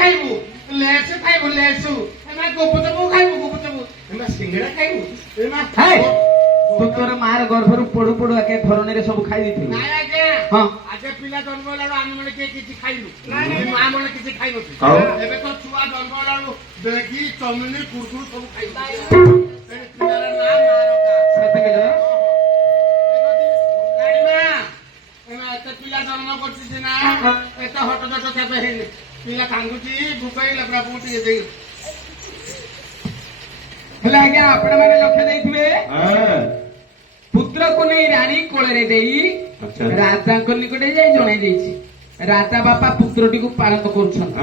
ଖାଇବୁ ଲେସୁ ଖାଇବୁ ଲେସୁ ଏମା ଗୁପଚୁପ ଖାଇବୁ ଗୁପଚୁପ ଏମା ସିଙ୍ଗଡ଼ା ଖାଇବୁ ଏମା ତୁ ତୋର ମାର ଗର୍ଭରୁ ପଡୁ ପଡୁ ଆକେ ଧରଣୀରେ ସବୁ ଖାଇ ଦେଇଥିଲୁ। ନାଇଁ ଆଜ୍ଞା ହଁ ଆଗେ ପିଲା ଜନ୍ମ ହେଲାରୁ ଆମେ ମାନେ କିଏ କିଛି ଖାଇଲୁ ମା ମାନେ କିଛି ଖାଇନଥିଲୁ ଏବେ ତ ଛୁଆ ଜନ୍ମ ହେଲାରୁ ବେଗି ଚମିନି କୁରକୁରୁ ସବୁ ଖାଇଲୁ ପିଲାର ନାଁ ଏତେ ପିଲା ଜନ୍ମ କରୁଛି ସିନା ଏତେ ହଟ ଚଟ କେବେ ହେଇନି ପିଲା କାନ୍ଦୁଛି ଭୁକାଇଲା ପୁରା ପୁଟି ଦେଇ ହେଲେ ଆଜ୍ଞା ଆପଣ ମାନେ ଲକ୍ଷ୍ୟ ଦେଇଥିବେ ପୁତ୍ରକୁ ନେଇ ରାଣୀ କୋଳରେ ଦେଇ ରାଜାଙ୍କ ନିକଟରେ ଯାଇ ଜଣାଇ ଦେଇଛି। ରାଜା ବାପା ପୁତ୍ରଟିକୁ ପାଳନ କରୁଛନ୍ତି।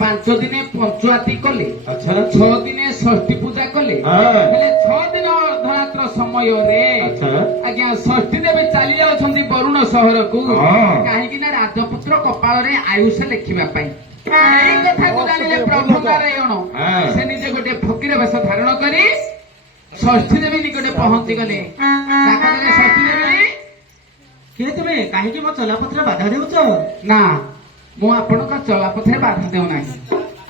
5 ଦିନେ ପଞ୍ଚୁଆତି କଲେ 6 ଦିନେ ଷଷ୍ଠୀ ପୂଜା କଲେ ହେଲେ 6 ଦିନ ଅର୍ଦ୍ଧରାତ୍ର ସମୟରେ ଆଜ୍ଞା ଷଷ୍ଠୀ ଦେବେ ଚାଲି ଯାଉଛନ୍ତି ବରୁଣ ସହରକୁ କାହିଁକି ନା ରାଜପୁତ୍ର କପାଳରେ ଆୟୁଷ ଲେଖିବା ପାଇଁ। ଏଇ କଥାକୁ ଜାଣିଲେ ପ୍ରଭୁ ନାରାୟଣ ସେ ନିଜେ ଗୋଟେ ଫକୀର ବେଶ ଧାରଣ କରି ଷଷ୍ଠୀ ଦେବୀ ନିକଟେ ପହଞ୍ଚି ଗଲେ। ଷଷ୍ଠୀ ଦେବୀ କିଏ ତୁମେ କାହିଁକି ମୋ ଚଲାପଥରେ ବାଧା ଦେଉଛ? ନା ମୁଁ ଆପଣଙ୍କ ଚଲାପଥରେ ବାଧା ଦେଉନାହିଁ।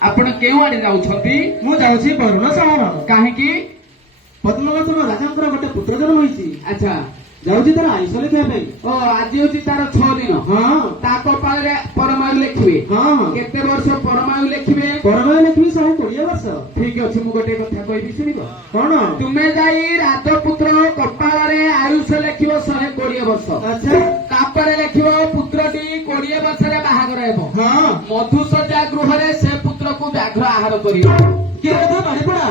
ଆପଣ କେଉଁ ଆଡେ ଯାଉଛନ୍ତି? ମୁଁ ଯାଉଛି ବରୁଣ ସହର। କାହିଁକି? ପଦ୍ମନାଭ ରାଜାଙ୍କର ଗୋଟେ ପୁତ୍ର ଜନ୍ମ ହୋଇଛି। ଆଚ୍ଛା ଯାଉଛି ତାର ଆୟୁଷ ଲେଖିବା ପାଇଁ। ଓ ଆଜି ହଉଛି ତାର 6 ଦିନ। ହଁ ତା କପାଳରେ ପରମାୟୁ ଲେଖିବେ। ହଁ କେତେ ବର୍ଷ ପରମାୟୁ ଲେଖିବେ? ପରମାୟୁ ଲେଖିବି 120 ବର୍ଷ। ଠିକ ଅଛି ମୁଁ ଗୋଟେ କଥା କହିବି ଶୁଣିବ। କଣ? ତୁମେ ଯାଇ ରାଜପୁତ୍ର କପାଳରେ ଆୟୁଷ ଲେଖିବ 120 ବର୍ଷ। ଆଚ୍ଛା ତାପରେ ଲେଖିବ ପୁତ୍ରଟି 20 ବର୍ଷରେ ବାହାଘର ହେବ। ହଁ ମଧୁସଜା ଗୃହରେ ସେ ପୁତ୍ରକୁ ବ୍ୟାଘ୍ର ଆହାର କରିବ। କିଏ କଥା ବାଡ଼ିପଡା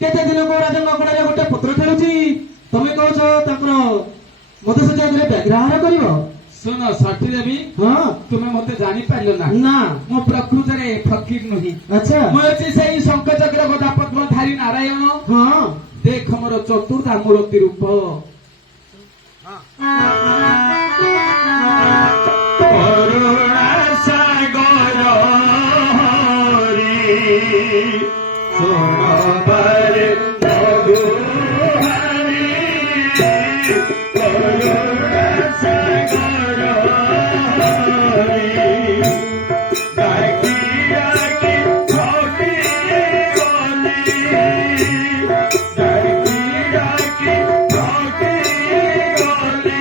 କେତେ ଦିନକୁ ରାଜାଙ୍କ ଅଗଣାରେ ଗୋଟେ ପୁତ୍ର ଖେଳୁଛି ତମେ କହୁଛ ତାଙ୍କର ମଧୁସଜା ଗୃହରେ ବ୍ୟାଘ୍ର ଆହାର କରିବ? ଶୁଣ ଷଷ୍ଠୀ ଦେବୀ ହଁ ତୁମେ ମତେ ଜାଣିପାରିଲ ନା? ନା ମୁଁ ପ୍ରକୃତରେ ଫକୀର ନୁହେଁ। ଆଚ୍ଛା ମୁଁ ଅଛି ସେଇ ଶଙ୍ଖଚକ୍ର ଗଦା ପଦ୍ମଧାରୀ ନାରାୟଣ। ହଁ ଦେଖ ମୋର ଚତୁର୍ଥା ମୂର୍ତ୍ତି ରୂପ। କରୁଣା ସାଗର ହରି ଶୁଣବାରେ ରଘୁହରି କରୁଣା ସାଗର ହରି ଡାକି ଡାକି ଥକି ଗଲି ଡାକି ଡାକି ଥକି ଗଲି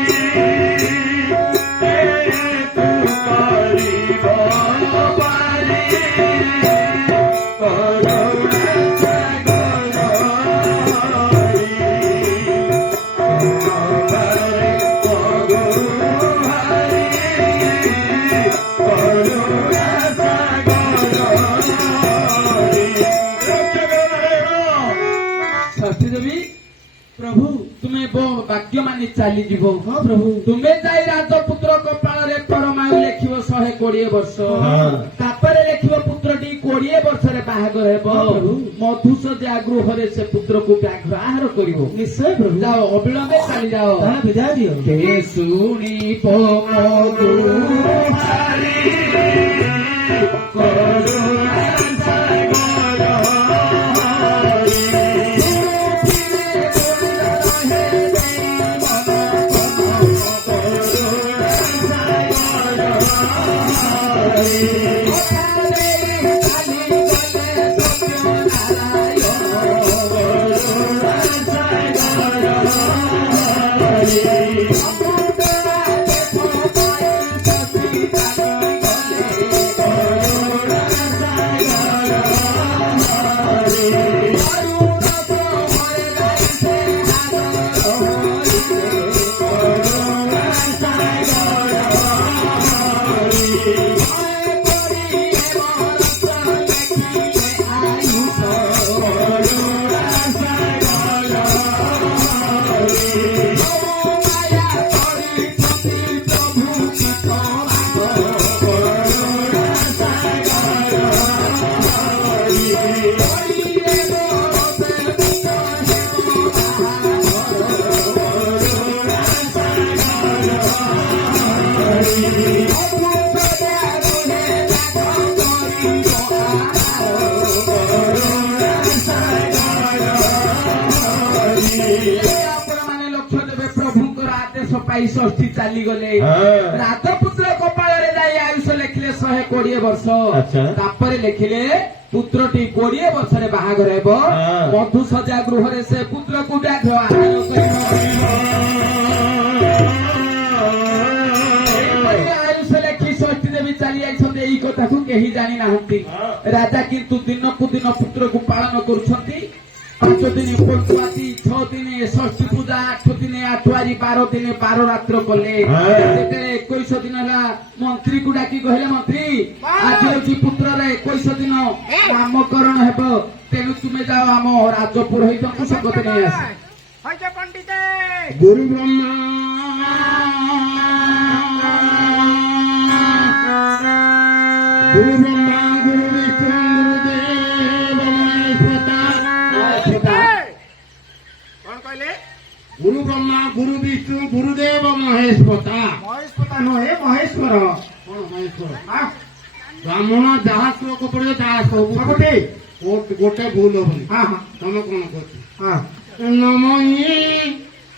ଷଷ୍ଠୀ ଦେବୀ ପ୍ରଭୁ ତୁମେ ବାକ୍ୟ ମାନି ଚାଲିଯିବ। ହଁ ପ୍ରଭୁ ତୁମେ ଯାଇ ରାଜପୁତ୍ର କପାଳରେ ପରମାୟୁ ଲେଖିବ 120 ବର୍ଷ। ତାପରେ ଲେଖିବ ପୁତ୍ରଟି 20 ବର୍ଷରେ ବାହାଘର ହେବ। ମଧୁସଜା ଗୃହରେ ସେ ପୁତ୍ରକୁ ବ୍ୟାଘ୍ର ଆହାର କରିବ। ନିଶ୍ଚୟ ପ୍ରଭୁ ଯାଅ ଅବିଳମ୍ବେ ଚାଲି ଯାଅ। ତାହା ବିଦାୟ ଦିଅ। କେ ଶୁଣି ପମଗୁହାରି କରୁଣା ସାଗର ପାଇ ଷଷ୍ଠୀ ଚାଲିଗଲେ। ରାଜପୁତ୍ର କପାଳରେ ଯାଇ ଆୟୁଷ ଲେଖିଲେ 120 ବର୍ଷ ଆଚ୍ଛା। ତାପରେ ଲେଖିଲେ ପୁତ୍ରଟି 20 ବର୍ଷରେ ବାହାଘର ହେବ ହଁ। ମଧୁ ସଜା ଗୃହରେ ସେ ପୁତ୍ରକୁ ବ୍ୟାଘ୍ର ଆହାର କରିବ। ଏହିପରି ଆୟୁଷ ଲେଖି ଷଷ୍ଠୀ ଦେବୀ ଚାଲି ଯାଇଛନ୍ତି ଏଇ କଥାକୁ କେହି ଜାଣି ନାହାନ୍ତି। ରାଜା କିନ୍ତୁ ଦିନକୁ ଦିନ ପୁତ୍ରକୁ ପାଳନ କରୁଛନ୍ତି। 5 ଦିନ ପଞ୍ଚୁଆତି, 6 ଦିନ ଷଷ୍ଠୀ ପୂଜା, 8 ଦିନ ଆଠୁଆରୀ, 12 ଦିନ 12 ରାତ୍ର କଲେ। ଯେତେବେଳେ 21 ଦିନ ହେଲା ମନ୍ତ୍ରୀକୁ ଡାକି କହିଲେ ମନ୍ତ୍ରୀ ଆଜି ହେଉଛି ପୁତ୍ରର 21 ଦିନ ନାମକରଣ ହେବ, ତେଣୁ ତୁମେ ଯାଅ ଆମ ରାଜପୁରୋହିତଙ୍କୁ ଶପଥ ନେଇ ଆସ। ଗୁରୁ ବ୍ରହ୍ମା ଗୁରୁ ବ୍ରହ୍ମା ଗୁରୁ ବିଷ୍ଣୁ ଗୁରୁଦେବ ମହେଶ୍ୱତା। କଣ କହିଲେ? ଗୁରୁ ବ୍ରହ୍ମା ଗୁରୁ ବିଷ୍ଣୁ ଗୁରୁଦେବ ମହେଶ୍ୱତା। ମହେଶ୍ୱତା ନୁହେଁ ମହେଶ୍ୱର। କଣ ମହେଶ୍ୱର? ହଁ, ବ୍ରାହ୍ମଣ ଯାହା ଶ୍ଲୋକ ପଡିବ ତାହା ସବୁ ସବୁଠି। ଗୋଟେ ଭୁଲ ହବନି। ହଁ ହଁ ତମେ କଣ କରୁଛ? ହଁ। ନମୟୀ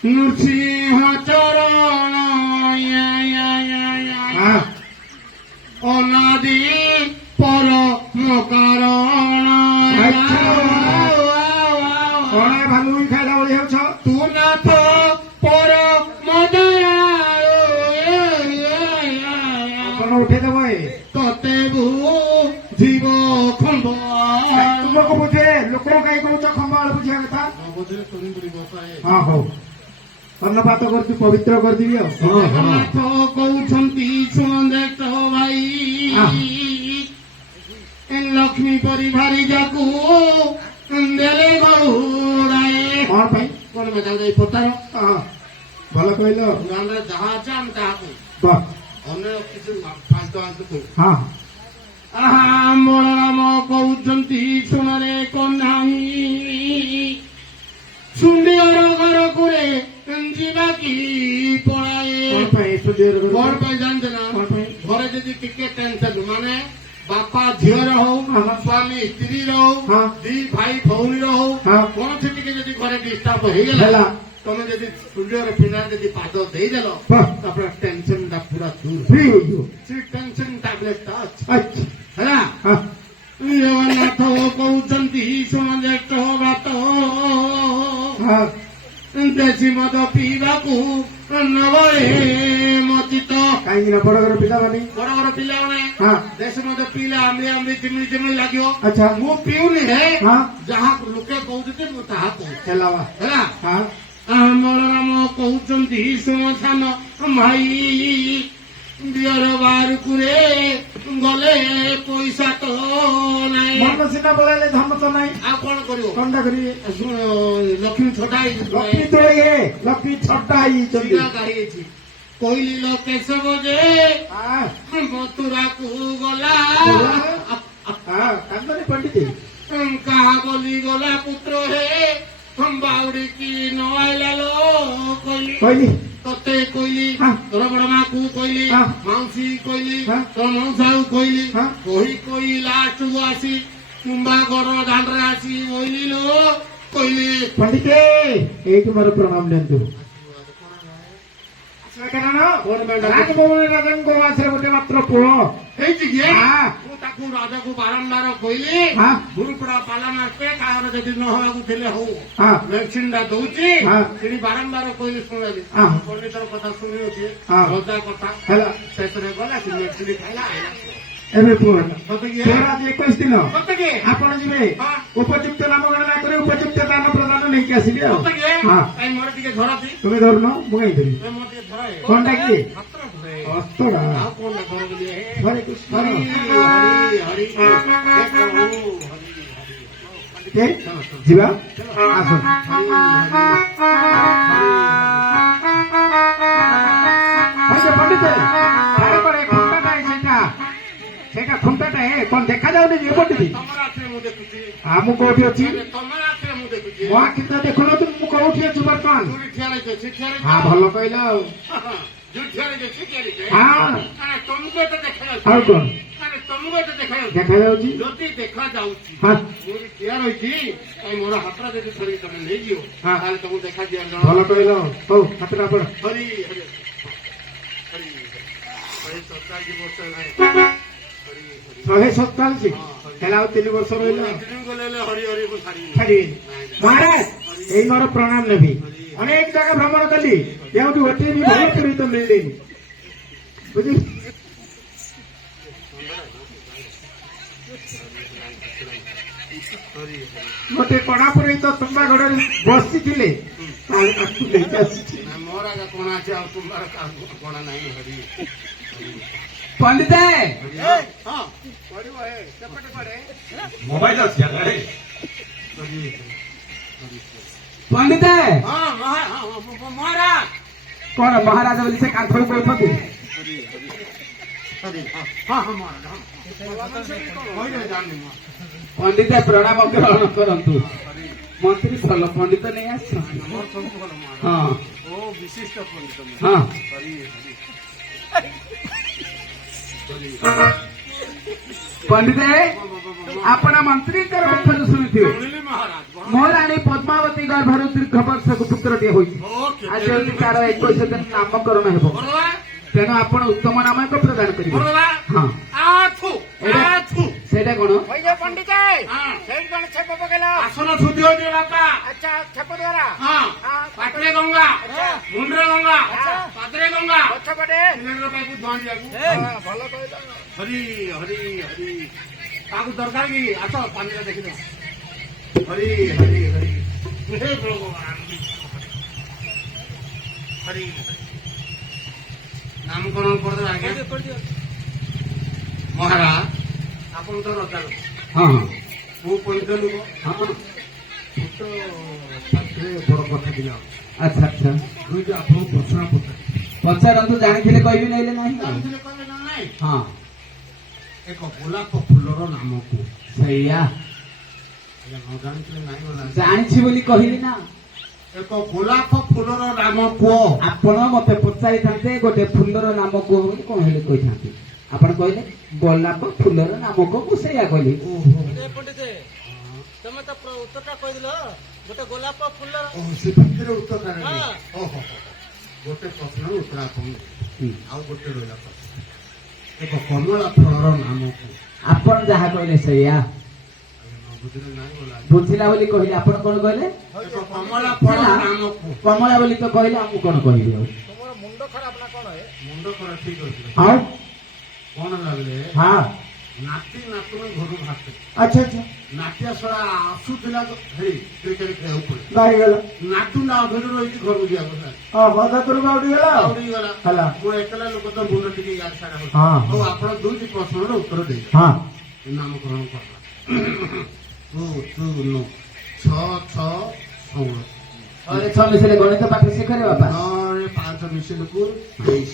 ନୃସିଂହ ଚରଣ ହଁ। ଅନାଦି ପରମ କାରଣ। ଆଚ୍ଛା। କଣ ଏ ଭାଲୁ ଖାଇଲା ଭଳି ହେଉଛ? ତୁ ନାଥ ପରମ ଦୟାଳୁ। କଣ ଉଠେଇଦେବ ଏ? ତତେ ବୁଝିବ ଖମ୍ବ। ତୁମକୁ ବୁଝେ, ଲୋକଙ୍କୁ କାହିଁ କହୁଛ ଖମ୍ବ ଆଳୁ ବୁଝିବା କଥା? ହଁ ହଉ, ଅନ୍ନପାତ କରୁଛୁ, ପବିତ୍ର କରିଦେବି ଆଉ। ଜଗନ୍ନାଥ କହୁଛନ୍ତି ଶୁଣ ଦେଖ ଭାଇ, ଲକ୍ଷ୍ମୀ ପରି ଭାରି ଯାକୁ ଦେଲେ ଗରୁଡ଼ାଏ। କଣ ପାଇଁ? କଣ ବେଚାର ପୋତାର ହଁ, ଭଲ କହିଲ। ଗାଁରେ ଯାହା ଅଛି ଆମେ ତାହାକୁ କହ। ଅନ୍ୟ କିଛି ଫାଇଦା ଆସୁ। ହଁ ଆହା ବଳରାମ କହୁଛନ୍ତି ଶୁଣରେ କହ୍ନାଇ, ସୁଣ୍ଡିଅର ଘରକୁ ରେ ଯିବା କି ପଳାଏ। କଣ ପାଇଁ ସୂର୍ଯ୍ୟର ଘରକୁ? କଣ ପାଇଁ ଜାଣିଛ ନା? କଣ ପାଇଁ? ଘରେ ଯଦି ଟିକେ ଟେନସନ ମାନେ ବାପା ଝିଅର ହଉ, ସ୍ୱାମୀ ସ୍ତ୍ରୀର ହଉ, ହଁ। ଦି ଭାଇ ଭଉଣୀର ହଉ, ହଁ। କୌଣସି ଟିକେ ଯଦି ଘରେ ଡିଷ୍ଟର୍ବ ହେଇଗଲା, ହେଲା। ତମେ ଯଦି ସୂର୍ଯ୍ୟର ପିଣ୍ଡାରେ ଯଦି ପାଦ ଦେଇଦେଲ, ବାহ। ତାପରେ ଟେନସନ ଟା ପୁରା ଦୂର। ଫ୍ରି ହେଇଯିବ। ସେ ଟେନସନ ଟାବଲେଟ ଟା ଅଛି ଆଚ୍ଛା। ହେଲା। ହଁ ଜଗନ୍ନାଥ କହୁଛନ୍ତି ଶୁଣ ଜ୍ୟେଷ୍ଠ ଭାତ, ହଁ ଦେଶୀ ମଦ ପିଇବାକୁ ନବଳେ ମଚିତ। କାହିଁକି ନା ବଡ ଘର ପିଲାମାନେ। ବଡ ବଡ ପିଲାମାନେ ହଁ ଦେଶୀ ମଦ ପିଇଲେ ଆମ୍ଳି ଆମ୍ଳି ଚିମିଳି ଚିମିଳି ଲାଗିବ। ଆଚ୍ଛା। ମୁଁ ପିଉନି ହେ, ହଁ ଯାହା ଲୋକେ କହୁଛନ୍ତି ମୁଁ ତାହା କହୁଛି ହେଲା ବା। ହେଲା। ହଁ ବଳରାମ କହୁଛନ୍ତି ଶୁଣ ସାନ ଭାଇ, ଦିଅର ବାହାରକୁ ରେ ଗଲେ ପଇସା ତ ନାହିଁ। ମନ ସିନା ବୋଲାଇଲେ ଧର୍ମ ତ ନାହିଁ। ଆଉ କଣ କରିବ? କଣଟା କରିବେ? ଲକ୍ଷ୍ମୀ ଛଟା ଲକ୍ଷ୍ମୀ ତୋଳେ, ଲକ୍ଷ୍ମୀ ଛଟା ହେଇଛନ୍ତି। ହେଇଯାଇଛି। କହିଲି ଲୋ କେଶବ ଯେ ହଁ ମଥୁରାକୁ ଗଲା, କାନ୍ଦନି ପଣ୍ଡିତ। କାହା ବୋଲି ଗଲା ପୁତ୍ର ହେ, ବାଉଡିକି ନ ଆଇଲା ଲୋ। କହିଲି କହିଲି ତତେ କହିଲି, ହଁ। ତୋର ବଡ ମାକୁ କହିଲି, ହଁ। ମାଉସୀ କହିଲି, ହଁ। ତୋର ମଉସାକୁ କହିଲି, ହଁ। କହି ଲାଷ୍ଟକୁ ଆସି କୁମ୍ବା ଘର ଦାଣ୍ଡରେ ଆସି କହିଲି ଲୋ। କହିଲି ପଣ୍ଡିତ ଏଇଠି ମୋର ପ୍ରଣାମ ନିଅନ୍ତୁ। କାରଣ ରାଜଭବନ ରାଜାଙ୍କ ବଂଶରେ ଗୋଟେ ମାତ୍ର ପୁଅ ହେଇଛି କି? ହଁ। ମୁଁ ତାକୁ ରାଜାକୁ ବାରମ୍ବାର କହିଲି, ହଁ। ଗୁରୁକୁଳ ପାଲା ମାସେ କାହାର ଯଦି ନ ହବାକୁ ଥିଲେ ହଉ, ହଁ ମେଡିସିନ ଟା ଦଉଛି। ହଁ। ସେଠି ବାରମ୍ବାର କହିଲି ଶୁଣିଲି, ହଁ। ପଣ୍ଡିତର କଥା ଶୁଣିଉଛି, ହଁ। ରଜା କଥା ହେଲା। ଶେଷରେ ଗଲା, ସେ ମେଡିସିନ ଖାଇଲା ଆଇଲା। ଏବେ ପୁଅ ସତେ କି? ପୁଅର ଆଜି 21 ଦିନ। ସତେ କି? ଆପଣ ଯିବେ ହଁ। ଉପଯୁକ୍ତ ନାମ ଗଣନା କରି ଉପଯୁକ୍ତ ଦାନ ପ୍ରଦାନ ନେଇକି ଆସିବେ ଆଉ। ସତେ କି? ହଁ କାଇଁ ମୋର ଟିକେ ଧର ଅଛି, ତୁମେ ଧରୁନ ମୁଁ କାହିଁ ଧରିବି? ମୋର ଟିକେ ଧର। କଣଟା କି? ହାତର ଧରେ। ଅସ୍ତରା। ଆଉ କଣ ନା ଧର ବୋଲି? ହରେ କୃଷ୍ଣ। ହରି ହରି ହରି କେ? ଯିବା ଆସ। ପଣ୍ଡିତ ସେଇଟା ଖୁଣ୍ଟାଟା କଣ ଦେଖାଯାଉନି ଯେ ପଣ୍ଡିତ? ତମର ଆଖିରେ ମୁଁ ଦେଖୁଛି, ମୁଁ କୋଉଠି ଅଛି? ତମର ଆଖିରେ ମୁଁ ଦେଖୁଛି। ମୋ ଆଖି ତ ଦେଖୁନଥିଲି, ମୁଁ କୋଉଠି ଅଛି ବର୍ତ୍ତମାନ? ଯୋଉଠି ଠିଆ ରହିଛ, ସେ ଠିଆ ରହିଛ। ହଁ ଭଲ କହିଲ ଆଉ। ଯୋଉଠି ଠିଆ ରହିଛ, ସେ ଠିଆ ରହିଛ। ହଁ ତମକୁ ଏତେ ଦେଖାଯାଉଛି। ଆଉ କଣ ତମକୁ ଏତେ ଦେଖାଯାଉଛି। ଦେଖାଯାଉଛି? ଯଦି ଦେଖାଯାଉଛି, ହଁ ଯୋଉଠି ଠିଆ ରହିଛି, କାଇଁ ମୋର ହାତଟା ଯଦି ଧରିକି ତମେ ନେଇଯିବ, ହଁ। ତାହେଲେ ତମକୁ ଦେଖାଯିବ। ଭଲ କହିଲ। ହଉ ହାତଟା ପଡ। ହରି ହରି ହରି ହରି 47 ବର୍ଷ ନାହିଁ। 147 ହେଲା ଆଉ 3 ବର୍ଷ ରହିଲା ଛାଡ଼ିବେନି। ମହାରାଜ ଏଇ ମୋର ପ୍ରଣାମ ନେବି। ଅନେକ ଜାଗା ଭ୍ରମଣ କଲି, କେଉଁଠି ଗୋଟିଏ ବି ଭଲ ପୁରୋହିତ ମିଳିଲେନି ବୁଝିଲି। ଗୋଟେ କଣା ପୁରୋହିତ ତୁମ୍ବା ଘରରେ ବସିଥିଲେ, ତାକୁ ନେଇକି ଆସିଛି। ମୋର ଆଗ କଣ ଅଛି ଆଉ ତୁମର କଣ ନାହିଁ। ହରି ପଣ୍ଡିତ ହଁ ପଡିବ ସେପଟେ ପଡେ। ମୋବାଇଲ ଅଛି ପଣ୍ଡିତ ହଁ ମହାରାଜ କଣ ମହାରାଜ ବୋଲି ସେ କାନ୍ଥରୁ କହୁଛନ୍ତି? ହଁ ମହାରାଜ ଜାଣିନି। ପଣ୍ଡିତ ପ୍ରଣାମ ଗ୍ରହଣ କରନ୍ତୁ। ମନ୍ତ୍ରୀ ଭଲ ପଣ୍ଡିତ ନେଇ ଆସିଛନ୍ତି। ହଁ ଓ ବିଶିଷ୍ଟ ପଣ୍ଡିତ। ହଁ ପଣ୍ଡିତ ଆପଣ ମନ୍ତ୍ରୀଙ୍କର କଥାରୁ ଶୁଣିଥିବେ। ମୋ ରାଣୀ ପଦ୍ମାବତୀ ଗର୍ଭରୁ ଦୀର୍ଘ ବର୍ଷକୁ ପୁତ୍ରଟିଏ ହୋଇଛି। ଆଜି ଯଦି ତାର 21 ଦିନ ନାମକରଣ ହେବ, ତେଣୁ ଆପଣ ଉତ୍ତମ ନାମ ଏକ ପ୍ରଦାନ କରିବେ। ହଁ ସେଇଟା କଣ? ଆସନ ଛୁଟି ହଉଛି ବାପା। ପାଟିରେ ଗଙ୍ଗା, ମୁଣ୍ଡରେ ଗଙ୍ଗା, ପାଦରେ ଗଙ୍ଗା, ହରି ହରି ହରି। କାହାକୁ ଦରକାର କି? ଆସ ପାଣିରେ ଦେଖିଦେବା। ହରି ହରି ହରି ହେ ଭଗବାନ। ହରି ନାମକରଣ କରିଦେବା ଆଜ୍ଞା। ମହାରାଜ ଆପଣ ତ ରଜାଲ। ହଁ ମୁଁ ପଣ୍ଡିତ ଲୋକ। ହଁ ଛୋଟ ପାଖରେ ବଡ କଥା ଥିଲା। ଆଚ୍ଛା ଆଚ୍ଛା ଦୁଇଟି ଆପଣଙ୍କୁ ପ୍ରଶ୍ନ ପଚାର। ପଚାରନ୍ତୁ, ଜାଣିଥିଲେ କହିବି ନହେଲେ ନାହିଁ। ଜାଣିଥିଲେ କହିବେ ନା ନାଇଁ? ହଁ ଏକ ଗୋଲାପ ଫୁଲର ନାମ କୁହ। ସେଇଆ ଆଜ୍ଞା ନ ଜାଣିଥିଲେ ନାହିଁ ଗଲା। ଜାଣିଛି ବୋଲି କହିଲି ନା। ଏକ ଗୋଲାପ ଫୁଲର ନାମ କୁହ। ଆପଣ ମତେ ପଚାରିଥାନ୍ତେ ଗୋଟେ ଫୁଲର ନାମ କୁହ ବୋଲି, କଣ ହେଲେ କହିଥାନ୍ତି? ଆପଣ କହିଲେ ଗୋଲାପ ଫୁଲର ନାମ କୁହ, ମୁଁ ସେଇଆ କହିଲି। ତମେ ତ ଉତ୍ତରଟା କହିଦେଲ, ଗୋଟେ ଗୋଲାପ ଫୁଲ। ସେ ଭିତରେ ଉତ୍ତର ଓହୋ ଗୋଟେ ପ୍ରଶ୍ନର ଉତ୍ତର ଆପଣ ଆଉ ଗୋଟେ ରହିଲା ପ୍ରଶ୍ନ। ଏକ କମଳା ଫଳର ନାମ କୁହ। ଆପଣ ଯାହା କହିଲେ ସେଇଆ। ବୁଝିଲେ ନାହିଁ ଗଲା। ବୁଝିଲା ବୋଲି କହିଲେ। ଆପଣ କଣ କହିଲେ? ଏକ କମଳା ଫଳର ନାମ କୁହ। କମଳା ବୋଲି ତ କହିଲେ, ଆଉ ମୁଁ କଣ କହିବି? ଆଉ ତମର ମୁଣ୍ଡ ଖରାପ ନା କଣ? ମୁଣ୍ଡ ଖରାପ ଠିକ ଅଛି। ଆଉ କଣ ଲାଗିଲେ? ହଁ ନାତି ନାତୁଣୀ ଘରୁ ବାହାରିଲେ। ଆଚ୍ଛା ଆଚ୍ଛା ନାତିଆ ଶଳା ଆସୁଥିଲା ହେଇ କ୍ରିକେଟ ଖେଳିବାକୁ ପଡେ। ବାହାରିଗଲା। ନାତୁଣ୍ଡା ଅଧରୁ ରହିଛି ଘରକୁ ଯିବାକୁ ହଁ ବଦାତରୁ ବାଉଡ଼ିଗଲା ଆଉ ଗଲା। ହେଲା। ମୁଁ ଏକଲା ଲୋକ ତ ମୁଣ୍ଡ ଟିକେ ଇଆଡେ ସାଡେ ହଉଛି। ହଁ। ହଉ ଆପଣ ଦୁଇଟି ପ୍ରଶ୍ନର ଉତ୍ତର ଦେଇ ହଁ ନାମକରଣ କରିବା। ତୁ ତୁ ନୁ 6 6 16 ଛଅ ମିଶିଲେ ଗଣିତ ପାଠ ଶିଖରେ ବାପା। 9ରେ 5 ମିଶିଲକୁ 23।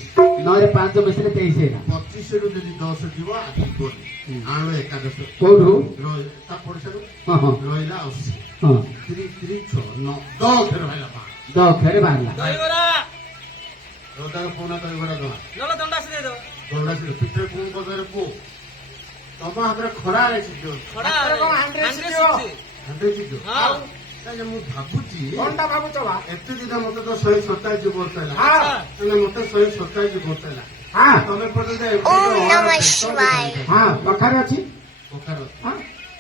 9ରେ 5 ମିଶିଲେ 23 ହେଲା। 25ରୁ ଯଦି 10 ଯିବ ଆସିବନି। ଆଣୁ ଏକାଦଶ କୋଉଠୁ? ତା ପଡ଼ିଶାରୁ ହଁ ହଁ ରହିଲା 80। ହଁ 3 3 6 9 10 ରହିଲା 5। 10 ଫେରେ ବାହାରିଲା। ଦହିବରା ରୋଦାର ପୁଣା ଦହିବରା ଦବା। ନହେଲେ ଦଣ୍ଡା ସେ ଦେଇଦବ। ଦୌଡ଼ା ছিল ପିଠରେ ପୁଣି ପଦରେ ପୁଅ ତମ ହାତରେ ଖରାରେ ଶିଖିବ। ଖଡା ହାଣ୍ଡିରେ ହାଣ୍ଡେ ଶିଖିବ। ହଁ ତାହେଲେ ମୁଁ ଭାବୁଛି କଣଟା ଭାବୁଛ ବା? ଏତେ ଦିନ ମତେ ତ 127 ବର୍ଷ ହେଲା। ହଁ ହେଲେ ମତେ 127 ବର୍ଷ ହେଲା। ହଁ ତମେ ପର୍ଯ୍ୟନ୍ତ ହଁ କଥାରେ ଅଛି। ହଁ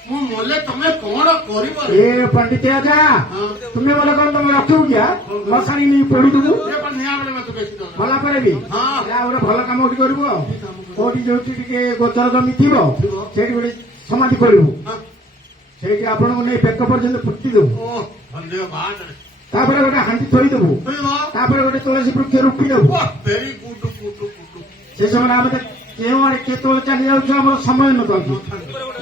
ମୁଁ ମଲେ ତମେ କଣ କରିବ? ଏ ପଣ୍ଡିତ ଆଜ୍ଞା ହଁ ତୁମେ ବୋଲେ କଣ ତମେ ରଖିବୁ କିଆ ମଶାଣି ନେଇ ପଢିଦବୁ ନିଆଁ ବେଳେ ମତେ ବେଶୀ ଦରକାର। ଭଲ ପରେ ବି ହଁ। ଆଉ ଗୋଟେ ଭଲ କାମ ଗୋଟେ କରିବୁ ଆଉ କୋଉଠି ଯୋଉଠି ଟିକେ ଗୋଚର ଜମି ଥିବ ସେଇଠି ଗୋଟେ ସମାଧି କରିବୁ। ହଁ। ସେଇଠି ଆପଣଙ୍କୁ ନେଇ ବେକ ପର୍ଯ୍ୟନ୍ତ ଫୁଟି ଦେବୁ। ଓ ଧନ୍ୟବାଦ। ତାପରେ ଗୋଟେ ହାଣ୍ଡି ଥୋଇଦେବୁ। ଶୁଣିବ? ତାପରେ ଗୋଟେ ତୁଳସୀ ବୃକ୍ଷ ରୋପି ଦେବୁ। ଭେରି ଗୁଡ ଗୁଡ ଗୁଡ। ସେ ସମୟରେ ଆମେ କେଉଁ ଆଡେ କେତେବେଳେ ଚାଲି ଯାଉଛୁ ଆମର ସମୟ ନଥାଉଛି।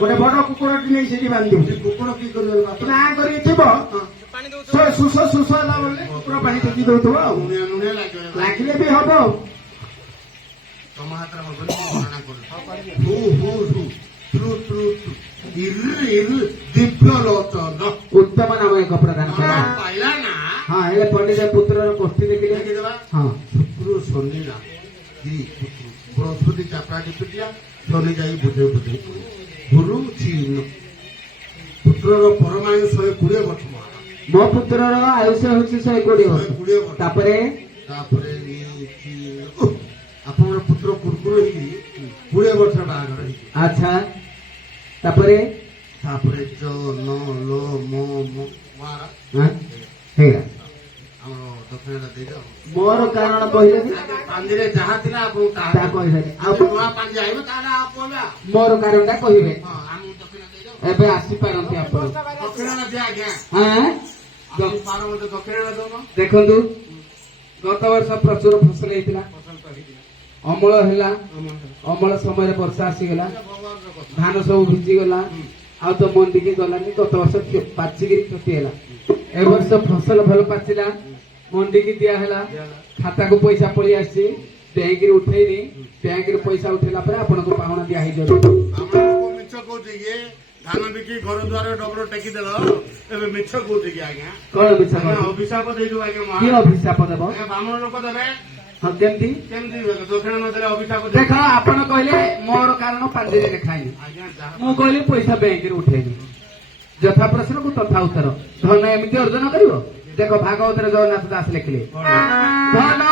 ଗୋଟେ ବଡ କୁକୁରଟି ନେଇ ସେଠି ବାନ୍ଧିବୁ। କୁକୁର କି କରିବ? ନା କରିକି ଥିବ ପାଣି ଦଉଥିବ। ଶୁଷ ହେଲା ବେଳେ କୁକୁର ପାଣି ଟେକି ଦଉଥିବ ଆଉ ନୁଣିଆ ନୁଣିଆ ଲାଗିବ। ଲାଗିଲେ ବି ହବ ଆଉ। ତମ ହାତରେ ହବନି ମୁଁ ମନା କରୁଛି। ହୁ ହୁ ହୁ ଥ୍ରୁ ଥ୍ରୁ ଥ୍ରୁ ଇରୁ ଇରୁ ଦିବ୍ୟ ଲୋଚନ। ଉତ୍ତମ ନାମ ଏକ ପ୍ରଦାନ କର। ପାଇଲା ନା ହଁ ହେଲେ ପଣ୍ଡିତ ପୁତ୍ରର ଗୋଷ୍ଠୀ ଦେଖିଲେ। ଦେଖିଦେବା। ହଁ ଶୁକ୍ର ଶନି ନା ଦି ପୁତ୍ର ବୃହସ୍ପତି ଚାପରାଟି ପିଟିଆ ଶନି ଯାଇ ବୁଝେଇ ବୁଝେଇ ଗୁରୁ ଚିହ୍ନ ପୁତ୍ରର ପରମାୟୁ 120 ବର୍ଷ ମହାରାଜ। ମୋ ପୁତ୍ରର ଆୟୁଷ ହେଉଛି 120 ବର୍ଷ। 120 ବର୍ଷ। ତାପରେ ତାପରେ ଆପଣଙ୍କର ପୁତ୍ର କୁର୍କୁର ହେଇକି 20 ବର୍ଷ ବାହାଘର ହେଇଛି। ଆଚ୍ଛା ତାପରେ ତାପରେ ଚ ନ ଲ ମ ମ ମାର ହଁ, ହେଇଗଲା ଆମର ଦକ୍ଷିଣଟା ଦେଇଯାଅ ମୋର କାରଣ କହିଲେନି ପାଞ୍ଜିରେ ଯାହା ଥିଲା ଆପଣଙ୍କୁ ତାହା ତାହା କହିଲେନି ଆଉ ଆଉ ନୂଆ ପାଞ୍ଜି ଆଇବ ତାହେଲେ ଆଉ କହିବା ମୋର କାରଣଟା କହିବେ ହଁ ଆମକୁ ଦକ୍ଷିଣ ଦେଇଯାଅ ଏବେ ଆସିପାରନ୍ତି ଆପଣ ଦକ୍ଷିଣ ଦିଅ ଆଜ୍ଞା ହଁ ଆପଣ ପାର ମତେ ଦକ୍ଷିଣ ଦଉନ ଦେଖନ୍ତୁ ଗତ ବର୍ଷ ପ୍ରଚୁର ଫସଲ ହେଇଥିଲା ଅମଳ ହେଲା ଅମଳ ସମୟରେ ବର୍ଷା ଆସିଗଲା ଭଗବାନର କଥା ଧାନ ସବୁ ଭିଜିଗଲା ଆଉ ତ ମଣ୍ଡିକି ଗଲାନି ଗତ ବର୍ଷ ପାଚିକିରି କ୍ଷତି ହେଲା ଏ ବର୍ଷ ଫସଲ ଭଲ ପାଚିଲା ମଣ୍ଡିକି ଦିଆହେଲା ଖାତାକୁ ପଇସା ପଳେଇ ଆସିଛି ବ୍ୟାଙ୍କରେ ଉଠେଇନି ବ୍ୟାଙ୍କରେ ପଇସା ଉଠେଇଲା ପରେ ଆପଣଙ୍କୁ ପାଉଣା ଦିଆ ହେଇଯିବ ଆମକୁ ମିଛ କହୁଛି କି ଧାନ ବିକି ଘର ଦ୍ୱାର ଡବଲ ଟେକି ଦେଲ ଏବେ ମିଛ କହୁଛି କି ଆଜ୍ଞା କଣ ମିଛ ଆଜ୍ଞା, କହିବି? ଅଭିଶାପ ଦେଇଦେବୁ ଆଜ୍ଞା କି ମହା ଅଭିଶାପ ଦେବ ଆଜ୍ଞା ବାମଣ ଲୋକ ଦେବେ ହଁ କେମିତି କେମିତି ଦକ୍ଷିଣ ନଦେଲେ ଅଭିଶାପ ଦେବେ ଦେଖ ଆପଣ କହିଲେ ମୋର କାରଣ ପାଞ୍ଜିରେ ଲେଖାଇନି ଆଜ୍ଞା ଯାହା ମୁଁ କହିଲି ପଇସା ବ୍ୟାଙ୍କରେ ଉଠେଇନି ଯଥା ପ୍ରଶ୍ନକୁ ତଥା ଉତ୍ତର ଧନ ଏମିତି ଅର୍ଜନ କରିବ ଦେଖ ଭାଗବତରେ ଜଗନ୍ନାଥ ଦାସ ଲେଖିଲେ ଧନ